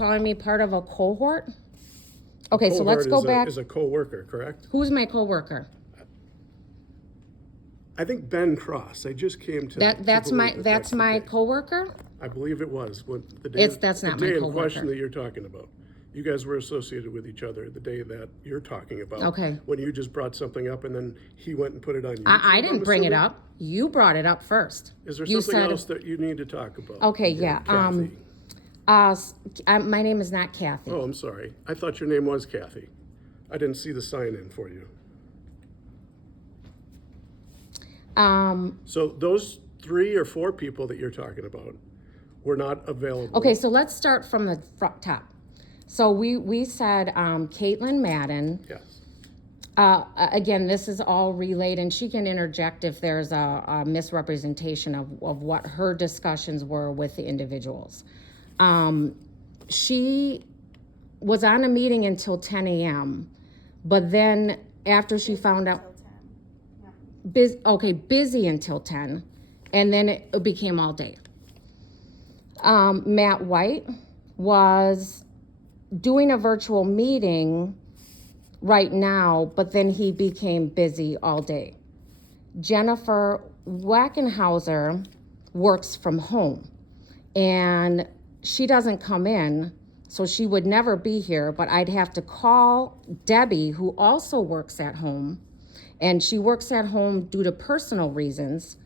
calling me part of a cohort? Okay, so let's go back. Is a co-worker, correct? Who's my coworker? I think Ben Cross. I just came to That's believe my coworker? I believe it was when the day. That's not the my day in coworker. question that you're talking about. You guys were associated with each other the day that you're talking about. Okay. When you just brought something up and then he went and put it on YouTube. I didn't bring it assuming? up. You brought it up first. Is there You something said- else that you need to talk about? Okay, Yeah, yeah. Kathy. My name is not Kathy. Oh, I'm sorry. I thought your name was Kathy. I didn't see the sign in for you. So those 3 or 4 people that you're talking about were not available. Okay, so let's start from the top. So we said Caitlin Madden. Yes. Again, this is all relayed, and she can interject if there's a misrepresentation of what her discussions were with the individuals. She was on a meeting until 10 a.m., but then after she found out, busy until 10, and then it became all day. Matt White was doing a virtual meeting right now, but then he became busy all day. Jennifer Wackenhauser works from home, and she doesn't come in, so she would never be here, but I'd have to call Debbie, who also works at home, and she works at home due to personal reasons,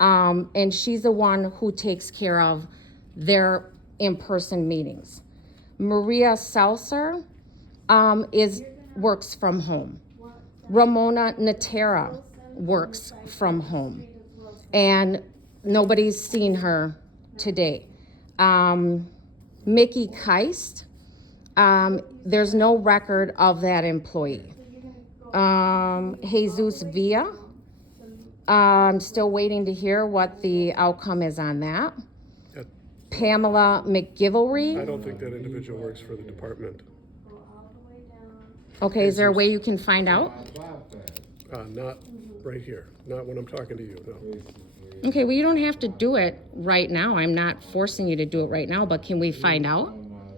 and she's the one who takes care of their in-person meetings. Maria Seltzer works from home. Ramona Natera works from home, and nobody's seen her today. Mickey Keist, there's no record of that employee. Jesus Villa, I'm still waiting to hear what the outcome is on that. Pamela McGivelry. I don't think that individual works for the department. Okay, is there a way you can find out? Not right here. Not when I'm talking to you, no. Okay, well, you don't have to do it right now. I'm not forcing you to do it right now, but can we find out?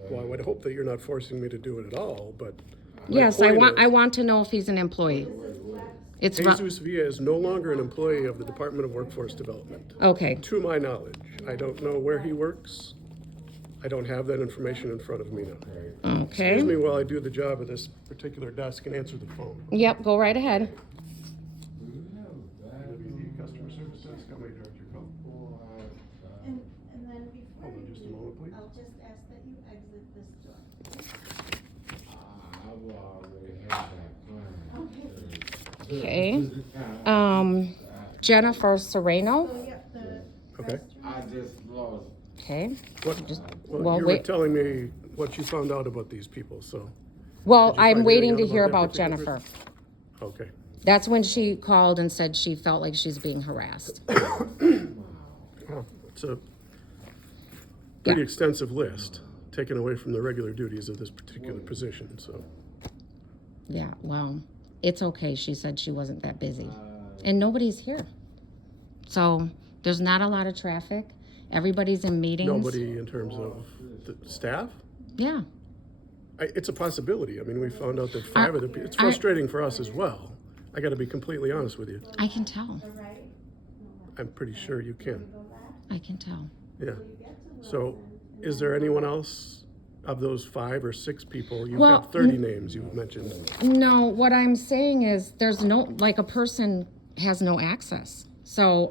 Well, I would hope that you're not forcing me to do it at all, but. Yes, I want to know if he's an employee. It's Jesus Villa is no longer an employee of the Department of Workforce Development. Okay. To my knowledge. I don't know where he works. I don't have that information in front of me now. Okay. Excuse me while I do the job of this particular desk and answer the phone. Yep, go right ahead. WD Customer Service Desk, how may I direct your call? And then before Hold on you just a leave, moment, please. I'll just ask that you exit this door. Okay. Jennifer Sereno. So, yeah, the Okay. I just lost. Okay. Well, well, you were wait. telling me what you found out about these people, so, Well, Did you I'm find waiting anything to out hear about about that particular Jennifer. okay. That's when she called and said she felt like she's being harassed. Well, it's a pretty Yeah. extensive list, taken away from the regular duties of this particular position, so. Yeah, well, it's okay. She said she wasn't that busy. And nobody's here. So there's not a lot of traffic. Everybody's in meetings. Nobody in terms of the staff? Yeah. It's a possibility. I mean, we found out that 5 of the people, it's frustrating for us as well. I gotta be completely honest with you. I can tell. I'm pretty sure you can. I can tell. Yeah. So, is there anyone else of those 5 or 6 people? You've Well, got 30 names you've mentioned. No, what I'm saying is there's no, like, a person has no access. So,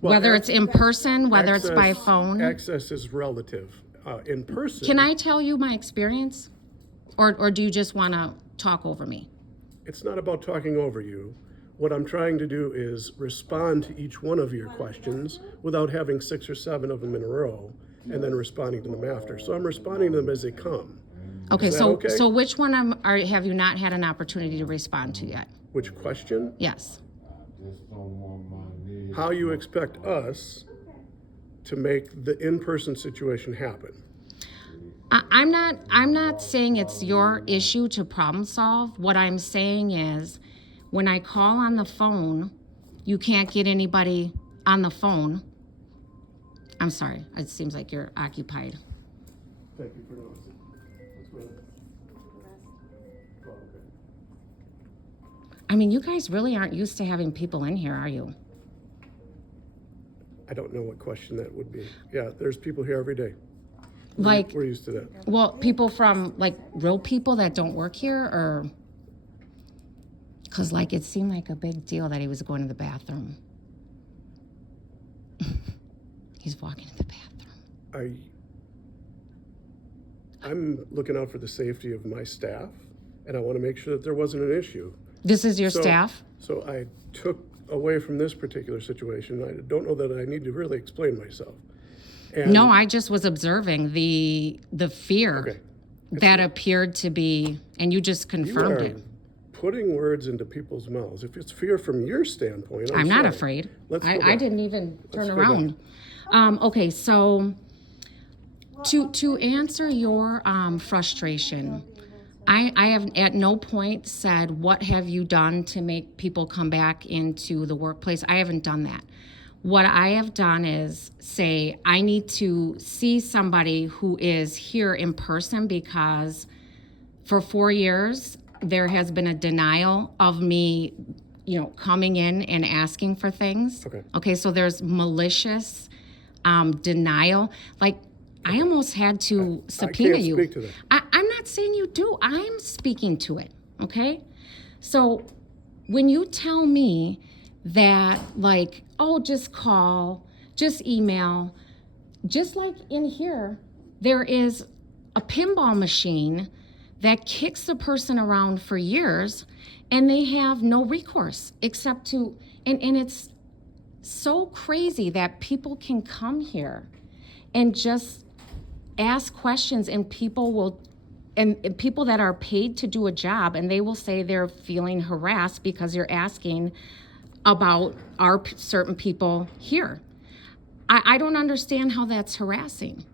whether it's in person, whether it's by phone. Access is relative. In person. Can I tell you my experience? Or do you just want to talk over me? It's not about talking over you. What I'm trying to do is respond to each one of your questions without having 6 or 7 of them in a row and then responding to them after. So I'm responding to them as they come. Okay, Is that so okay? so which one have you not had an opportunity to respond to yet? Which question? Yes. Just don't want my knees. How you expect us to make the in-person situation happen? I'm not saying it's your issue to problem solve. What I'm saying is when I call on the phone, you can't get anybody on the phone. I'm sorry. It seems like you're occupied. Thank you for noticing. Let's go ahead. Oh, okay. I mean, you guys really aren't used to having people in here, are you? I don't know what question that would be. Yeah, there's people here every day. Like, We're used to that. well, people from, like, real people that don't work here, or? Because, like, it seemed like a big deal that he was going to the bathroom. He's walking to the bathroom. I'm looking out for the safety of my staff, and I want to make sure that there wasn't an issue. This is your So- staff? So I took away from this particular situation. I don't know that I need to really explain myself. And No, I just was observing the fear Okay. that appeared to be, and you just You confirmed are it. putting words into people's mouths. If it's fear from your standpoint, I'm not sorry. afraid. Let's go I back. didn't even turn Let's go around. Okay, so to answer your frustration, I have at no point said, what have you done to make people come back into the workplace? I haven't done that. What I have done is say, I need to see somebody who is here in person, because for 4 years, there has been a denial of me, coming in and asking for things. Okay. Okay, so there's malicious denial. Like, I almost had to subpoena can't you. speak to that. I'm not saying you do. I'm speaking to it, okay? So when you tell me that, like, oh, just call, just email, just like in here, there is a pinball machine that kicks the person around for years, and they have no recourse except to, and it's so crazy that people can come here and just ask questions, and people will, and people that are paid to do a job, and they will say they're feeling harassed because you're asking about our certain people here. I don't understand how that's harassing.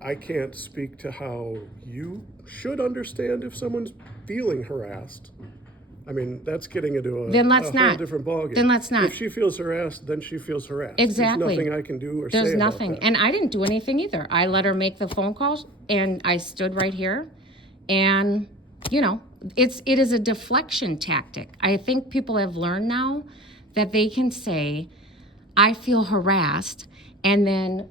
I can't speak to how you should understand if someone's feeling harassed. I mean, that's getting into Then let's whole not. different ballgame. Then let's not. If she feels harassed, then she feels harassed. Exactly. There's nothing I can do or There's say nothing. about that. And I didn't do anything either. I let her make the phone calls, and I stood right here, and it is a deflection tactic. I think people have learned now that they can say, I feel harassed, and then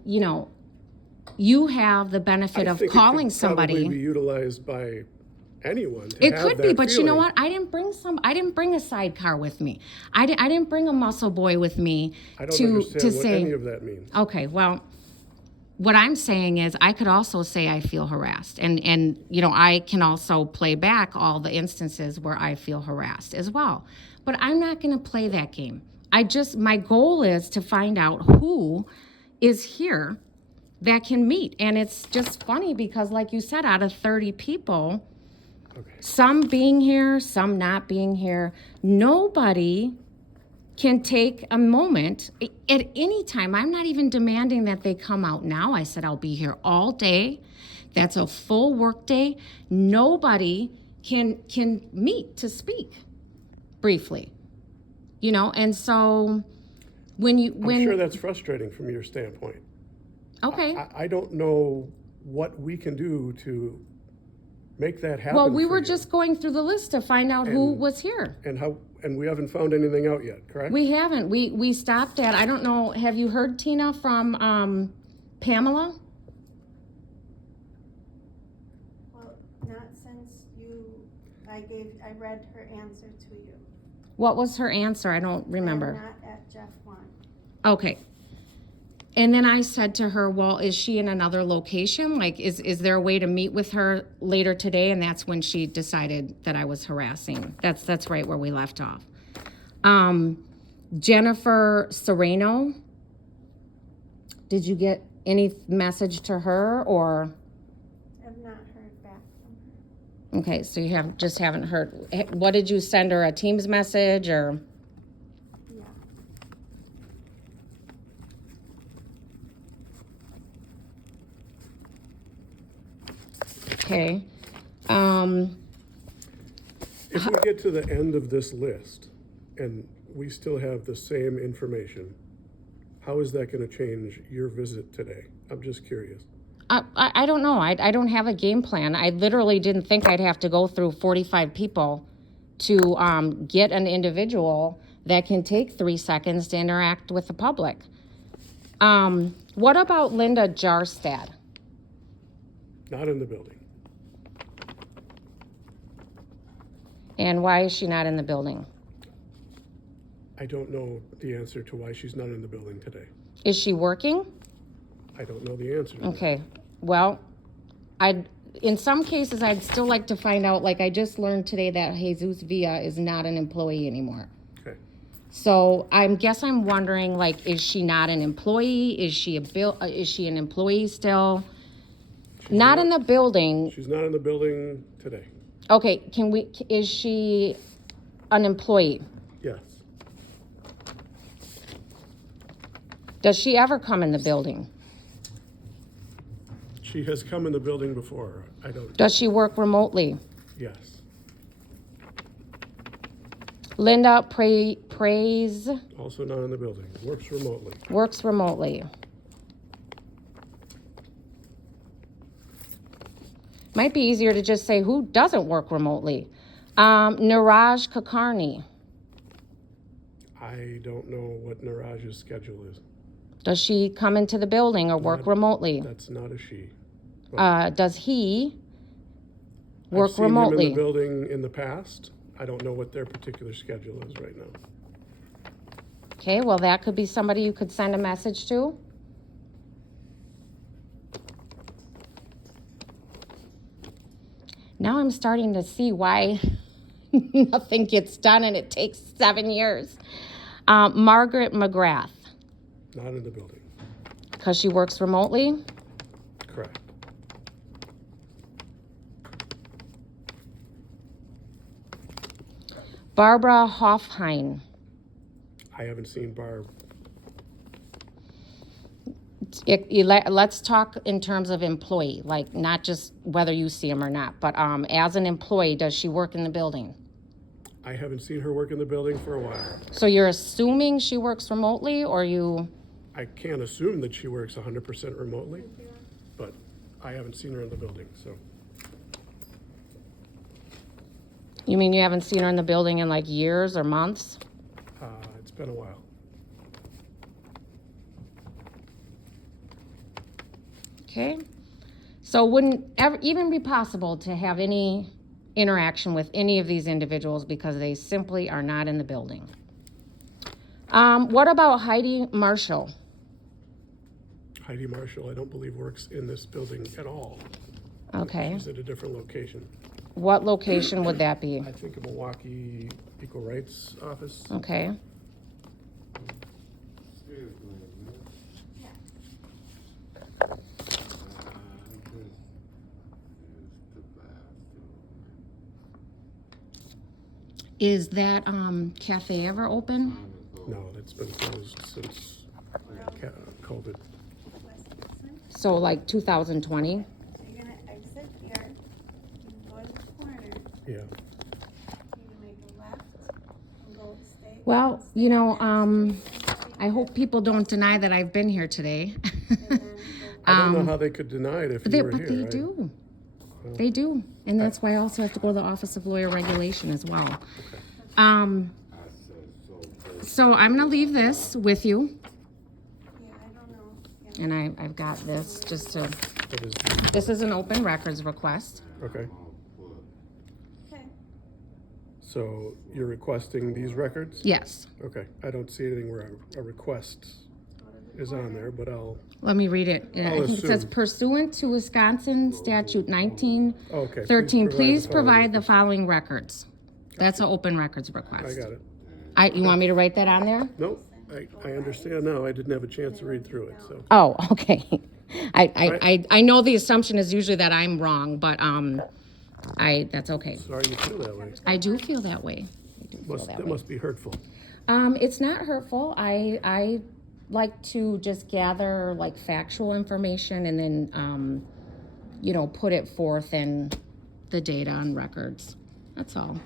you have the benefit I of think calling it could somebody. probably be utilized by anyone. To It have could be, that but you know feeling. what? I didn't bring a sidecar with me. I didn't bring a muscle boy with me I don't to understand what say. any of that means. Okay, well, what I'm saying is I could also say I feel harassed, and I can also play back all the instances where I feel harassed as well. But I'm not going to play that game. My goal is to find out who is here that can meet. And it's just funny because, like you said, out of 30 people, Okay. some being here, some not being here, nobody can take a moment at any time. I'm not even demanding that they come out now. I said I'll be here all day. That's a full work day. Nobody can meet to speak briefly. And so I'm sure that's frustrating from your standpoint. okay. I don't know what we can do to make that happen. Well, we for were you. just going through the list to find out who was here. And we haven't found anything out yet, correct? We haven't. We stopped at, I don't know, have you heard, Tina, from Pamela? Well, not since I read her answer to you. What was her answer? I don't remember. I'm not at Jeff 1. Okay. And then I said to her, well, is she in another location? Like, is there a way to meet with her later today? And that's when she decided that I was harassing. That's right where we left off. Jennifer Sereno, did you get any message to her, or? I've not heard back from her. Okay, so you haven't heard. What did you send her, a Teams message, or? Yeah. Okay. If we get to the end of this list and we still have the same information, How is that gonna change your visit today? I'm just curious. I don't know. I don't have a game plan. I literally didn't think I'd have to go through 45 people to get an individual that can take 3 seconds to interact with the public. What about Linda Jarstad? Not in the building. And why is she not in the building? I don't know the answer to why she's not in the building today. Is she working? I don't know the answer to that. Okay, well, in some cases, I'd still like to find out, like I just learned today that Jesus Villa is not an employee anymore. Okay. So I'm wondering, like, is she not an employee? Is she an employee still? Not in the building. She's not in the building today. Okay, is she an employee? Yes. Does she ever come in the building? She has come in the building before. I don't, Does she work remotely? yes. Linda Praise Also not in the building. Works remotely. works remotely. Might be easier to just say who doesn't work remotely. Niraj Kakarni. I don't know what Niraj's schedule is. Does she come into the building or work remotely? That's not a she. Does he work I've seen remotely? him in the building in the past. I don't know what their particular schedule is right now. Okay, well, that could be somebody you could send a message to. Now I'm starting to see why nothing gets done and it takes 7 years. Margaret McGrath, Not in the building. because she works remotely. Correct. Barbara Hoffheim. I haven't seen Barb. Let's talk in terms of employee, like not just whether you see him or not, but as an employee, does she work in the building? I haven't seen her work in the building for a while. So you're assuming she works remotely, or you? I can't assume that she works 100% remotely, but I haven't seen her in the building, so. You mean you haven't seen her in the building in like years or months? It's been a while. Okay. So wouldn't ever even be possible to have any interaction with any of these individuals because they simply are not in the building. What about Heidi Marshall? Heidi Marshall, I don't believe works in this building at all. Okay. She's at a different location. What location would that be? I think a Milwaukee Equal Rights Office. Okay. Excuse me, man. Is that cafe ever open? No, that's been closed since COVID. So like 2020? So you're gonna exit here, you go to the corner, Yeah. you make a left, and go stay. Well, you know, I hope people don't deny that I've been here today. And then go I don't know how they could deny it if you were But here. they right? do. They do. And that's why I also have to go to the Office of Lawyer Regulation as well. I said so. So I'm going to leave this with you. Yeah, I don't know. Yeah. And I've got this just to, That is, this is an open records request. okay. Okay, So you're requesting these records? Yes. Okay. I don't see anything where a request is on there, but I'll, Let me read it. I I'll think it says assume. pursuant to Wisconsin statute okay. 1913, please the following- provide the following records. That's an open records I request. got it. You want me to write that on there? Nope. I understand now. I didn't have a chance to read through it, so. Oh, okay. I know the assumption is usually that I'm wrong, but that's okay. Sorry you feel that way. I do feel that way. That must be hurtful. It's not hurtful. I like to just gather like factual information and then put it forth in the data and records. That's all.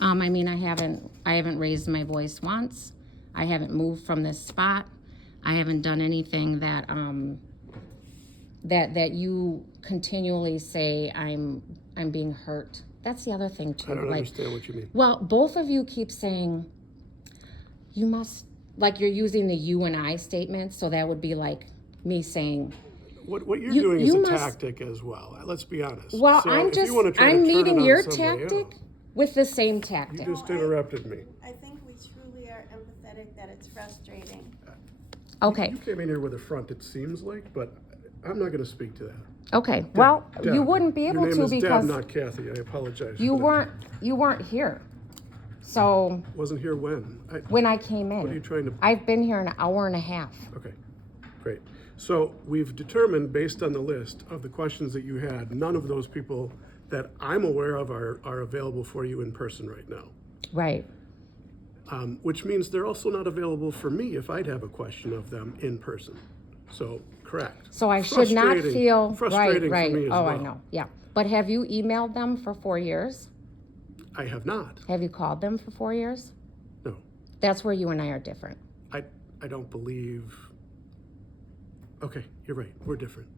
I mean, I haven't raised my voice once. I haven't moved from this spot. I haven't done anything that, that you continually say I'm being hurt. That's the other thing too. I don't like, understand what you mean. well, both of you keep saying you must, like you're using the you and I statement, so that would be like me saying, What you're You- doing is you a must- tactic as well. Let's be honest. well, So I'm if you just, wanna try to I'm turn it meeting on your somebody tactic else, with the same You tactic. just No, interrupted me. I think we truly are empathetic that it's frustrating. Okay, You came in here with a front, it seems like, but I'm not gonna speak to that. okay. Well, Deb, you wouldn't be able Your name to is Deb, because not Kathy. I apologize. you for that. weren't here. So Wasn't here when? when I came in, What are you trying to? I've been here an hour and a half. Okay, great. So we've determined, based on the list of the questions that you had, none of those people that I'm aware of are available for you in person right now. Right. Which means they're also not available for me if I'd have a question of them in person. So, correct. So I should not Frustrating- feel frustrating right. for me as Oh, I well. know. Yeah. But have you emailed them for 4 years? I have not. Have you called them for 4 years? No. That's where you and I are different. I don't believe. Okay, you're right. We're different.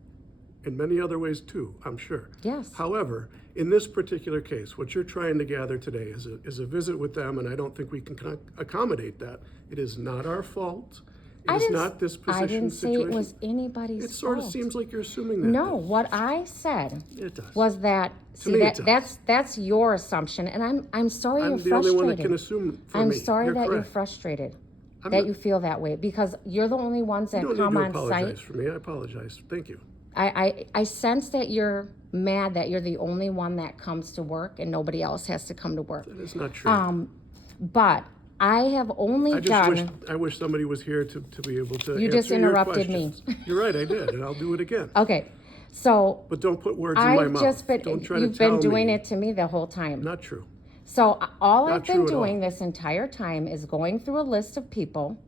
In many other ways too, I'm sure. Yes. However, in this particular case, what you're trying to gather today is a visit with them, and I don't think we can accommodate that. It is not our fault. It is not this position I didn't say situation. it was anybody's It sort of fault. seems like you're assuming that. No, what I said It does. was that, see, me it does. that's your assumption, and I'm sorry I'm you're the only one that can frustrated. assume for I'm me. sorry You're that you're correct. frustrated, I'm that not- you feel that way, because you're the only ones that You don't come need to on apologize site. for me. I apologize. Thank you. I sense that you're mad that you're the only one that comes to work and nobody else has to come to work. That is not true. But I have only I just wish done, I wish somebody was here to be able to You answer just your interrupted me. questions. You're right, I did, and I'll do it again. okay, so But don't put words in my I've mouth. just been, Don't try to you've been tell doing me. it to me the whole time. Not true. So all Not I've been true at all. doing this entire time is going through a list of people.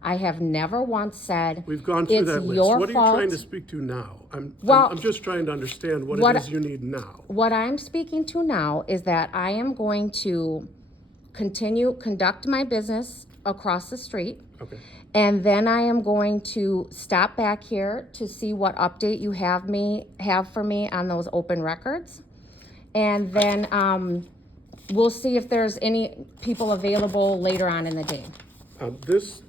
I have never once said, We've gone through it's that list. your What are you trying to fault. speak to now? Well, I'm just trying to understand what what- it is you need now. What I'm speaking to now is that I am going to conduct my business across the street. Okay. And then I am going to stop back here to see what update you have for me on those open records. And then we'll see if there's any people available later on in the day.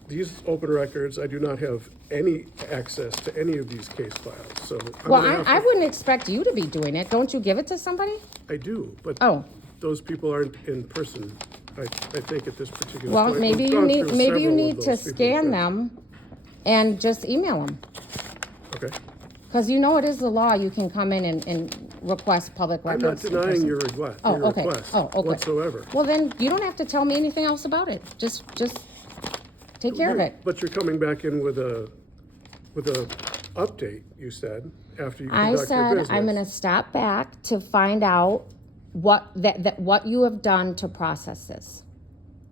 These open records, I do not have any access to any of these case files, so. I'm Well, gonna have I to- wouldn't expect you to be doing it. Don't you give it to somebody? I do, but Oh, those people aren't in person, I think at this particular well, point. maybe We've you gone need, through maybe you several of need to those people scan in them and just email them. person. Okay. Because you know it is the law, you can come in and request public I'm records. not in denying person. your request, Oh, okay. Oh, okay. whatsoever. Well, then you don't have to tell me anything else about it. Just take care of it. But you're coming back in with a update, you said, after you I conduct your said business. I'm gonna stop back to find out what you have done to process this.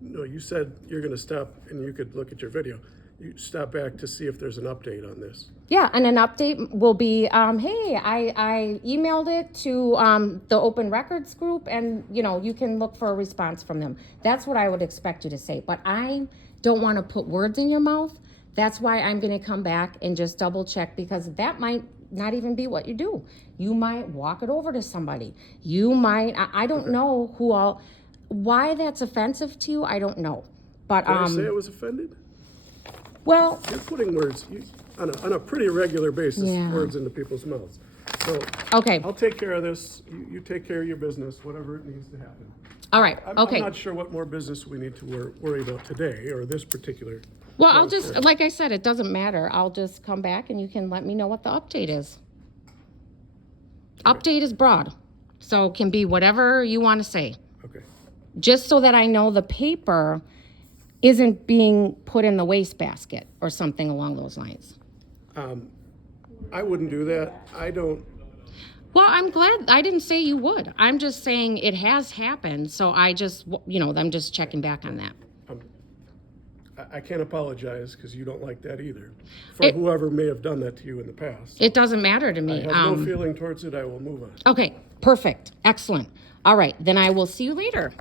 No, you said you're gonna stop, and you could look at your video. You stop back to see if there's an update on this. Yeah, and an update will be, hey, I emailed it to the open records group, and you can look for a response from them. That's what I would expect you to say, but I don't want to put words in your mouth. That's why I'm going to come back and just double check, because that might not even be what you do. You might walk it over to somebody. You might, I don't know why that's offensive to you, I don't know. But, Did I say I was offended? well, You're putting words, on a pretty regular basis, Yeah. words into people's mouths. So okay, I'll take care of this. You take care of your business, whatever it needs to happen. all right, I'm okay. not sure what more business we need to worry about today, or this particular. Well, I'll just, like I said, it doesn't matter. I'll just come back and you can let me know what the update is. Update is broad, so it can be whatever you want to say. Okay. Just so that I know the paper isn't being put in the wastebasket or something along those lines. I wouldn't do that. I don't. Well, I'm glad, I didn't say you would. I'm just saying it has happened, so I'm just checking back on that. I can't apologize because you don't like that either. For whoever may have done that to you in the past. It doesn't matter to I me. have no feeling towards it. I will move on. Okay, perfect, excellent. All right, then I will see you later.